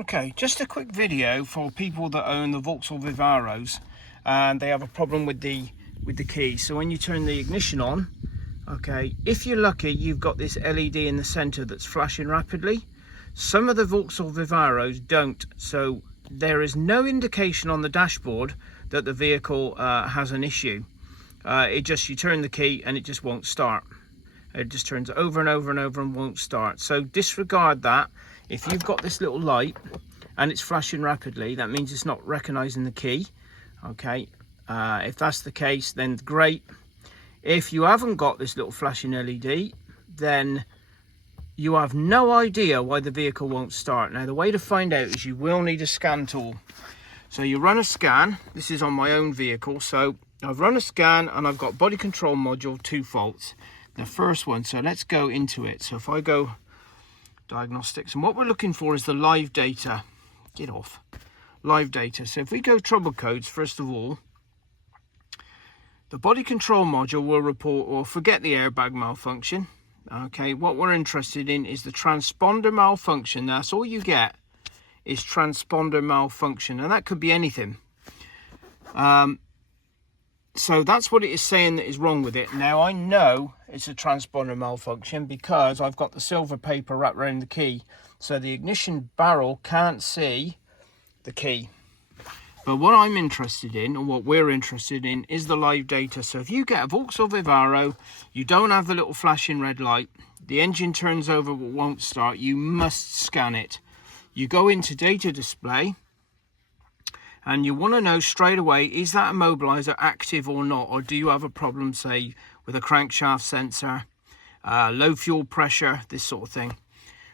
Okay, just a quick video for people that own the Vauxhall Vivaros and they have a problem with the key. So when you turn the ignition on, okay, if you're lucky, you've got this LED in the center that's flashing rapidly. Some of the Vauxhall Vivaros don't, so there is no indication on the dashboard that the vehicle has an issue. You turn the key and it just won't start. It just turns over and over and over and won't start. So disregard that. If you've got this little light and it's flashing rapidly, that means it's not recognizing the key. Okay, if that's the case, then great. If you haven't got this little flashing LED, then you have no idea why the vehicle won't start. Now, the way to find out is you will need a scan tool. So you run a scan. This is on my own vehicle. So I've run a scan and I've got body control module, 2 faults. The first one, so let's go into it. So if I go diagnostics, and what we're looking for is the live data. Get off. Live data. So if we go trouble codes, first of all, the body control module will report, or forget the airbag malfunction. Okay, what we're interested in is the transponder malfunction. That's all you get, is transponder malfunction, and that could be anything. So that's what it is saying that is wrong with it. Now, I know it's a transponder malfunction because I've got the silver paper wrapped around the key. So the ignition barrel can't see the key. But what I'm interested in, or what we're interested in, is the live data. So if you get a Vauxhall Vivaro, you don't have the little flashing red light, the engine turns over but won't start, you must scan it. You go into data display, and you want to know straight away, is that immobiliser active or not? Or do you have a problem, say, with a crankshaft sensor, low fuel pressure, this sort of thing?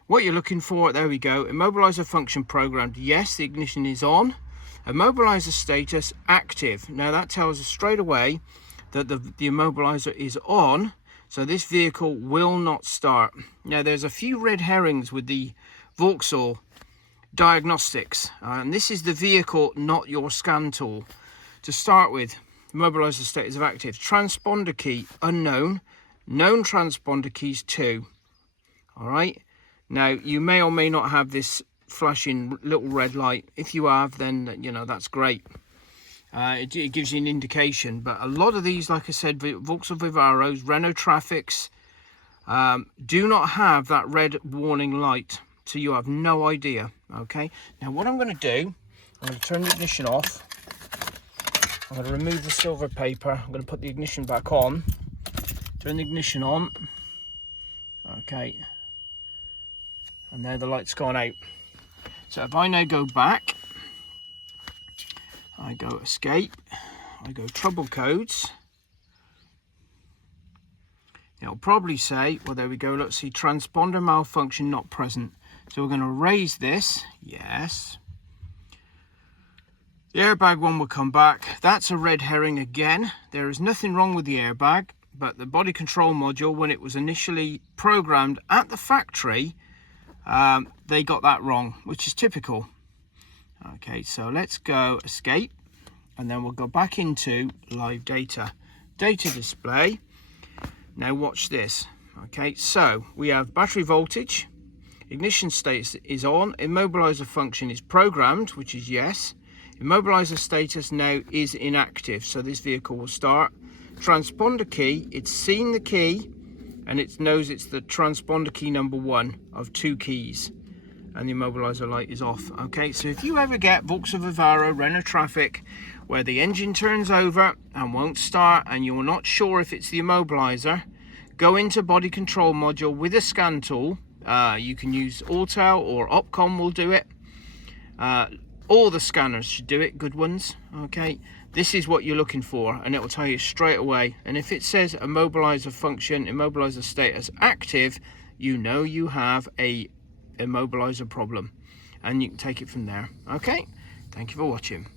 What you're looking for, there we go, immobiliser function programmed. Yes, the ignition is on. Immobiliser status active. Now that tells us straight away that the immobiliser is on, so this vehicle will not start. Now there's a few red herrings with the Vauxhall diagnostics, and this is the vehicle, not your scan tool. To start with, immobiliser status of active. Transponder key unknown. Known transponder keys 2. All right. Now you may or may not have this flashing little red light. If you have, then you know that's great. It gives you an indication. But a lot of these, like I said, Vauxhall Vivaros, Renault Trafics, do not have that red warning light. So you have no idea. Okay, now what I'm going to do, I'm going to turn the ignition off. I'm going to remove the silver paper. I'm going to put the ignition back on. Turn the ignition on. Okay, and now the light's gone out. So if I now go back, I go escape, I go trouble codes. It'll probably say, well, there we go, let's see, transponder malfunction not present. So we're going to raise this, yes. The airbag one will come back. That's a red herring again. There is nothing wrong with the airbag, but the body control module, when it was initially programmed at the factory, they got that wrong, which is typical. Okay, so let's go escape, and then we'll go back into live data. Data display. Now watch this. Okay, so we have battery voltage. Ignition status is on. Immobiliser function is programmed, which is yes. Immobiliser status now is inactive, so this vehicle will start. Transponder key, it's seen the key and it knows it's the transponder key number 1 of 2 keys, and the immobiliser light is off. Okay, so if you ever get Vauxhall Vivaro, Renault Trafic, where the engine turns over and won't start and you're not sure if it's the immobiliser, go into body control module with a scan tool. You can use Autel or Opcom will do it. All the scanners should do it, good ones. Okay, this is what you're looking for, and it will tell you straight away. And if it says immobiliser function, immobiliser status active, you know you have a immobiliser problem, and you can take it from there. Okay, thank you for watching.